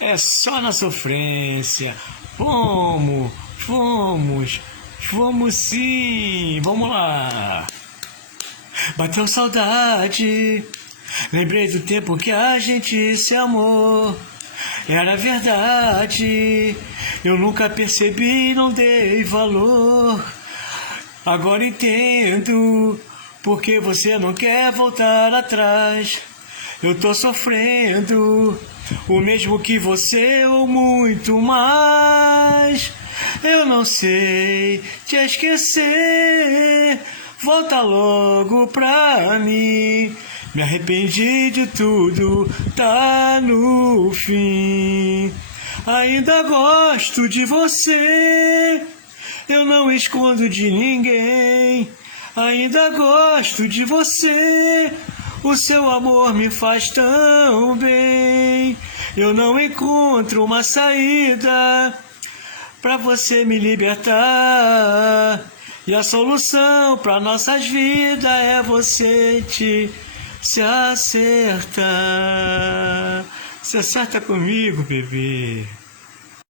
É só na sofrência. Fomos sim. Vamos lá. Bateu saudade. Lembrei do tempo que a gente se amou. Era verdade. Eu nunca percebi, não dei valor. Agora entendo porque você não quer voltar atrás. Eu tô sofrendo o mesmo que você ou muito mais. Eu não sei te esquecer. Volta logo pra mim. Me arrependi de tudo, tá no fim. Ainda gosto de você. Eu não escondo de ninguém. Ainda gosto de você. O seu amor me faz tão bem. Eu não encontro uma saída pra você me libertar. E a solução pra nossas vidas é você se acertar. Se acerta comigo, bebê.